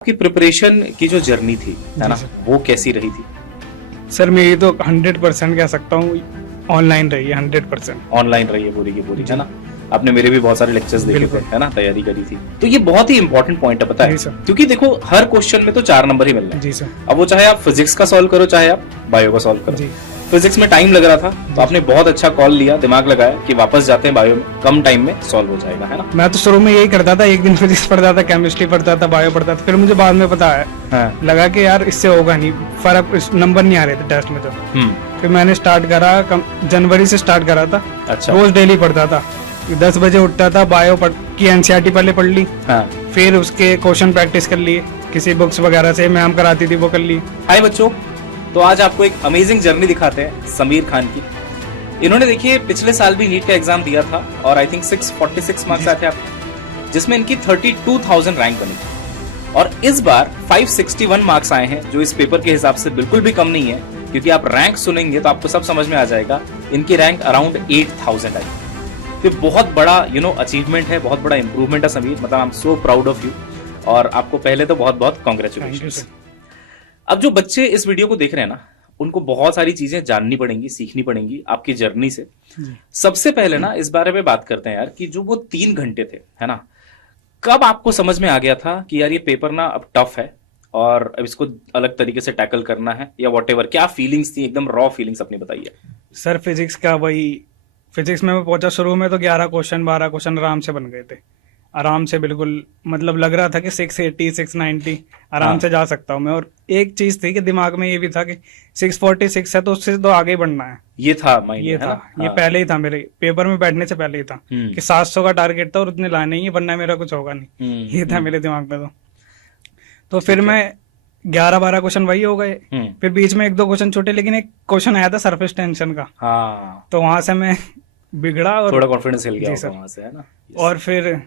आपकी प्रिपरेशन की जो जर्नी थी है ना, जी सर। वो कैसी रही थी? सर मेरी तो 100% कह सकता हूँ ऑनलाइन रही है 100%। ऑनलाइन रही है पूरी की पूरी, जी। है ना? आपने मेरे भी बहुत सारे लेक्चर्स देखे थे, बिल्कुल। है ना, तैयारी करी थी। तो ये बहुत ही इंपॉर्टेंट पॉइंट है, पता है? जी सर। क्योंकि देखो हर क्वेश्चन में तो 4 नंबर ही मिल रहे हैं। जी सर। अब वो चाहे आप फिजिक्स का सॉल्व करो, चाहे आप बायो का सॉल्व करो। जी। फिजिक्स में टाइम लग रहा था, तो आपने बहुत अच्छा कॉल लिया, दिमाग लगाया कि वापस जाते हैं बायो में, कम टाइम में सॉल्व हो जाएगा, है ना? मैं तो शुरू में यही करता था, एक दिन फिजिक्स पढ़ता था, केमिस्ट्री पढ़ता था, बायो पढ़ता था, फिर मुझे बाद में पता है हाँ। लगा कि यार इससे होगा नहीं, फर्क नंबर नहीं आ रहे थे टेस्ट में तो। फिर मैंने स्टार्ट करा, जनवरी से स्टार्ट करा था। अच्छा। रोज डेली पढ़ता था, 10 बजे उठता था, बायो की एनसीईआरटी पहले पढ़ ली। हाँ। फिर उसके क्वेश्चन प्रैक्टिस कर लिए, किसी बुक्स वगैरह से मैम कराती थी वो कर ली। हाय बच्चों, तो आज आपको एक अमेजिंग जर्नी दिखाते हैं समीर खान की। इन्होंने देखिए पिछले साल भी नीट का एग्जाम दिया था और आई थिंक 646 मार्क्स आए थे आपके, जिसमें इनकी 32,000 रैंक बनी थी। और इस बार 561 मार्क्स आए हैं, जो इस पेपर के हिसाब से बिल्कुल भी कम नहीं है, क्योंकि आप रैंक सुनेंगे तो आपको सब समझ में आ जाएगा। इनकी रैंक अराउंड 8,000 आई। तो बहुत बड़ा अचीवमेंट है, बहुत बड़ा इंप्रूवमेंट है समीर, मतलब I am so proud of you. और आपको पहले तो बहुत बहुत कॉन्ग्रेचुलेशन। अब जो बच्चे इस वीडियो को देख रहे हैं ना, उनको बहुत सारी चीजें जाननी पड़ेंगी, सीखनी पड़ेंगी आपकी जर्नी से। सबसे पहले ना इस बारे में बात करते हैं यार कि जो वो 3 घंटे थे, है ना, कब आपको समझ में आ गया था कि यार ये पेपर ना अब टफ है और अब इसको अलग तरीके से टैकल करना है, या व्हाटएवर, क्या फीलिंग्स थी, एकदम रॉ फीलिंग्स अपनी बताइए। सर फिजिक्स में मैं पहुंचा, शुरू में तो 11 क्वेश्चन 12 क्वेश्चन आराम से बन गए थे, आराम से, बिल्कुल मतलब लग रहा था कि 680 690 आराम से जा सकता हूँ मैं। और एक चीज थी कि दिमाग में ये भी था कि 646 है तो उससे तो आगे ही बढ़ना है। ये था माइंड में, ये है था, ना? ये पहले ही था, मेरे पेपर में बैठने से पहले ही था कि 700 का टारगेट था और उतने लाने ही है, वरना मेरा कुछ होगा नहीं। ये था मेरे दिमाग में तो फिर मैं 11 12 क्वेश्चन वही हो गए। फिर बीच में 1 2 क्वेश्चन छोटे, लेकिन एक क्वेश्चन आया था सरफेस टेंशन का। हाँ। तो वहां से मैं बिगड़ा और थोड़ा कॉन्फिडेंस हिल गया जी होगा वहां से, है ना? और फिर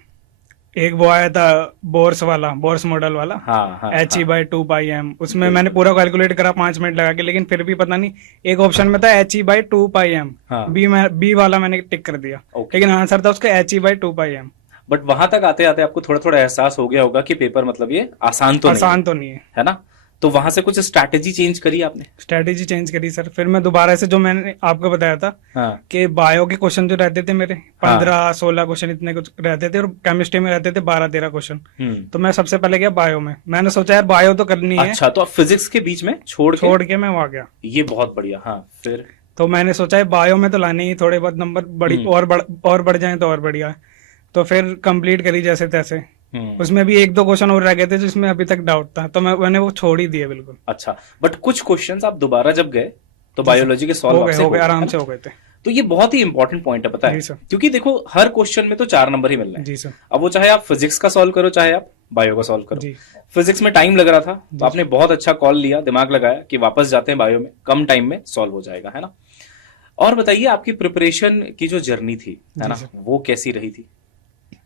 एक वो आया था बोर्स मॉडल वाला, हाँ, हाँ, HE/2πm। उसमें मैंने पूरा कैलकुलेट करा 5 मिनट लगा के, लेकिन फिर भी पता नहीं, एक ऑप्शन में था HE/2πm, हाँ। बी वाला मैंने टिक कर दिया, लेकिन आंसर था उसका HE/2πm। बट वहां तक आते आते आपको थोड़ा थोड़ा एहसास हो गया होगा कि पेपर मतलब ये आसान तो नहीं है ना? तो वहां से कुछ स्ट्रैटेजी चेंज करी आपने? स्ट्रैटेजी चेंज करी सर। फिर मैं दोबारा से, जो मैंने आपको बताया था कि बायो के क्वेश्चन जो रहते थे मेरे 15 16 क्वेश्चन इतने कुछ रहते थे, और केमिस्ट्री में रहते थे 12 13 क्वेश्चन। तो मैं सबसे पहले गया बायो में, मैंने सोचा यार बायो तो करनी है। अच्छा, तो आप फिजिक्स के बीच में छोड़ के मैं वहां गया। ये बहुत बढ़िया। हाँ, फिर तो मैंने सोचा है बायो में तो लाने ही, थोड़े बहुत नंबर और बढ़ जाए तो और बढ़िया है। तो फिर कंप्लीट करी जैसे तैसे। उसमें भी 1 2 क्वेश्चन और रह गए थे जिसमें अभी तक डाउट था, तो मैंने वो छोड़ ही दिए बिल्कुल। अच्छा, बट कुछ क्वेश्चंस आप दोबारा जब गए तो बायोलॉजी के सॉल्व हो गए, आराम से हो गए थे। तो ये बहुत ही इंपॉर्टेंट पॉइंट है, पता है? क्योंकि देखो हर क्वेश्चन में तो 4 नंबर ही मिल रहे हैं। जी सर। अब वो चाहे आप फिजिक्स का सॉल्व करो, चाहे आप बायो का सॉल्व करो। फिजिक्स में टाइम लग रहा था, तो आपने बहुत अच्छा कॉल लिया, दिमाग लगाया कि वापस जाते हैं बायो में, कम टाइम में सॉल्व हो जाएगा, है ना? और बताइए आपकी प्रिपरेशन की जो जर्नी थी, है ना, वो कैसी रही थी?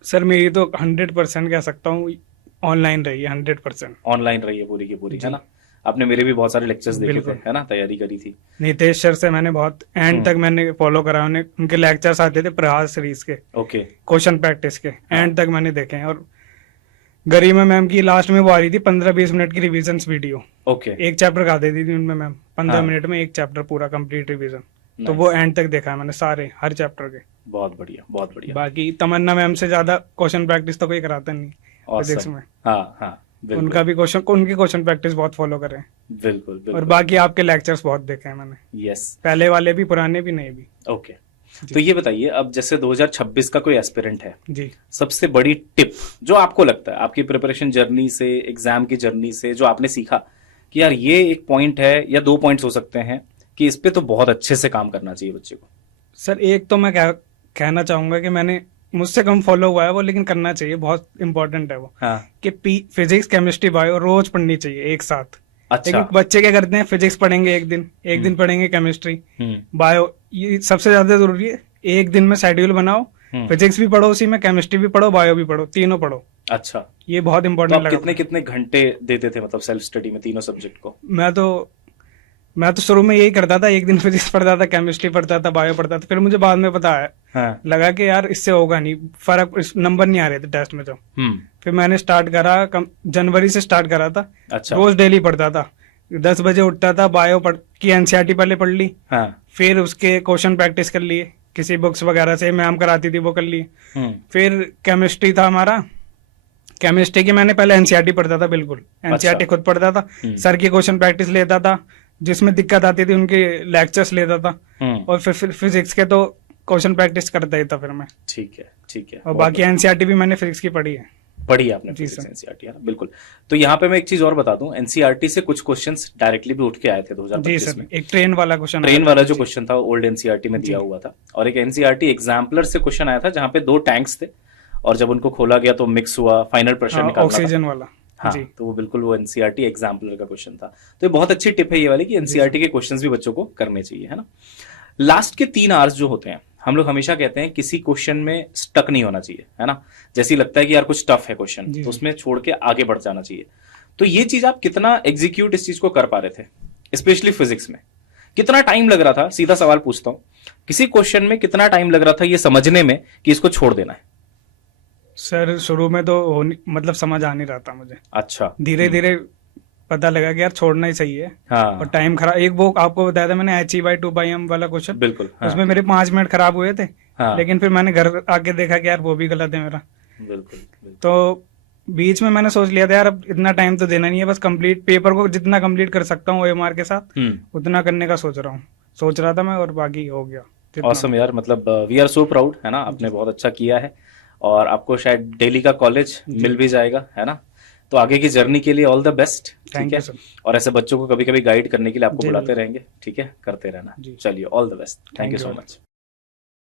सर मेरी तो 100% कह सकता हूँ ऑनलाइन रही है, 100% ऑनलाइन रही है पूरी की पूरी, है ना? आपने मेरे भी बहुत सारे लेक्चर्स देखे थे, है ना, तैयारी करी थी। नितेश सर से मैंने बहुत एंड तक मैंने फॉलो करा, उनके लेक्चर्स आते थे प्रहास सीरीज के, ओके, क्वेश्चन प्रैक्टिस के, एंड तक मैंने देखे हैं। और गरिमा मैम की लास्ट में वो आ रही थी 15 20 मिनट की रिविजन वीडियो। ओके, एक चैप्टर का देती थी उनमें मैम, 15 मिनट में एक चैप्टर पूरा कंप्लीट रिविजन। तो वो एंड तक देखा है मैंने, सारे हर चैप्टर के। बहुत बढ़िया, बहुत बढ़िया। बाकी तमन्ना मैम से ज्यादा क्वेश्चन प्रैक्टिस तो कोई कराता नहीं फिजिक्स में। उनकी क्वेश्चन प्रैक्टिस बहुत फॉलो करें। बिल्कुल। और बाकी आपके लेक्चर्स बहुत देखे हैं मैंने। यस, पहले वाले भी, पुराने भी, नए भी। ओके। तो ये बताइए, अब जैसे 2026 का कोई एस्पिरेंट है जी, सबसे बड़ी टिप जो आपको लगता है आपकी प्रिपरेशन जर्नी से, एग्जाम की जर्नी से, जो आपने सीखा कि यार ये एक पॉइंट है या 2 पॉइंट्स हो सकते हैं कि इस पे तो बहुत अच्छे से काम करना चाहिए बच्चे को? सर एक तो मैं कहना चाहूंगा कि मैंने, मुझसे कम फॉलो हुआ है वो, लेकिन करना चाहिए, बहुत इंपॉर्टेंट है वो। कि फिजिक्स केमिस्ट्री बायो रोज पढ़नी चाहिए एक साथ। अच्छा। लेकिन बच्चे क्या करते हैं, फिजिक्स पढ़ेंगे एक दिन पढ़ेंगे केमिस्ट्री, बायो, ये सबसे ज्यादा जरूरी है। एक दिन में शेड्यूल बनाओ, फिजिक्स भी पढ़ो, उसी में केमिस्ट्री भी पढ़ो, बायो भी पढ़ो, तीनों पढ़ो। अच्छा, ये बहुत इंपॉर्टेंट लगा। कितने कितने घंटे देते थे मतलब सेल्फ स्टडी में तीनों सब्जेक्ट को? मैं तो मैं तो शुरू में यही करता था, एक दिन फिजिक्स पढ़ता था, केमिस्ट्री पढ़ता था, बायो पढ़ता था, फिर मुझे बाद में पता है हाँ। लगा कि यार इससे होगा नहीं, फर्क नंबर नहीं आ रहे थे टेस्ट में तो। फिर मैंने स्टार्ट करा, जनवरी से स्टार्ट करा था। अच्छा। रोज डेली पढ़ता था, 10 बजे उठता था, बायो की एनसीईआरटी पहले पढ़ ली। हाँ। फिर उसके क्वेश्चन प्रैक्टिस कर लिए, किसी बुक्स वगैरह से मैम कराती थी वो कर ली। फिर केमिस्ट्री था हमारा, केमिस्ट्री की मैंने पहले एनसीईआरटी पढ़ता था, बिल्कुल एनसीईआरटी खुद पढ़ता था, सर की क्वेश्चन प्रैक्टिस लेता था, जिसमें दिक्कत आती थी उनके लेक्चर्स लेता था, और फिर फिजिक्स के तो क्वेश्चन प्रैक्टिस करता ही था फिर मैं। ठीक है, ठीक है। और बाकी एनसीईआरटी भी मैंने फिजिक्स की पढ़ी है। पढ़ी आपने फिजिक्स एनसीईआरटी, है ना? बिल्कुल। तो यहाँ पे मैं एक चीज और बता दूं, एनसीईआरटी से कुछ क्वेश्चंस डायरेक्टली भी उठ के आए थे 2025 में। एक ट्रेन वाला क्वेश्चन, ट्रेन वाला जो क्वेश्चन था ओल्ड एनसीईआरटी में दिया हुआ था, और एक एनसीईआरटी एग्जाम्पलर से क्वेश्चन आया था जहाँ पे 2 टैंक्स थे, और जब उनको खोला गया तो मिक्स हुआ, फाइनल प्रेशर निकालना ऑक्सीजन वाला। हाँ, तो वो बिल्कुल वो एनसीईआरटी एग्जाम्पलर का क्वेश्चन था। तो ये बहुत अच्छी टिप है ये वाली कि एनसीईआरटी के क्वेश्चंस भी बच्चों को करने चाहिए, है ना? लास्ट के 3 आवर्स जो होते हैं, हम लोग हमेशा कहते हैं किसी क्वेश्चन में स्टक नहीं होना चाहिए, है ना? जैसे लगता है कि यार कुछ टफ है क्वेश्चन, तो उसमें छोड़ के आगे बढ़ जाना चाहिए। तो ये चीज आप कितना एग्जीक्यूट इस चीज को कर पा रहे थे, स्पेशली फिजिक्स में? कितना टाइम लग रहा था, सीधा सवाल पूछता हूं, किसी क्वेश्चन में कितना टाइम लग रहा था ये समझने में कि इसको छोड़ देना है? सर शुरू में तो मतलब समझ आ नहीं रहा था मुझे। अच्छा। धीरे धीरे पता लगा कि यार छोड़ना ही सही है। हाँ। और टाइम खराब, एक वो आपको बताया था मैंने HE/2πm वाला क्वेश्चन, बिल्कुल। हाँ। उसमें मेरे 5 मिनट खराब हुए थे। हाँ। लेकिन फिर मैंने घर आके देखा कि यार वो भी गलत है मेरा। बिल्कुल। तो बीच में मैंने सोच लिया था यार अब इतना टाइम तो देना नहीं है, बस कंप्लीट पेपर को जितना कंप्लीट कर सकता हूँ OMR के साथ उतना करने का सोच रहा था मैं, और बाकी हो गया। ऑसम यार, मतलब वी आर सो प्राउड, है ना? आपने बहुत अच्छा किया है, और आपको शायद दिल्ली का कॉलेज मिल भी जाएगा, है ना? तो आगे की जर्नी के लिए ऑल द बेस्ट, ठीक है? और ऐसे बच्चों को कभी कभी गाइड करने के लिए आपको बुलाते रहेंगे, ठीक है? करते रहना। चलिए, all the best, thank you so much.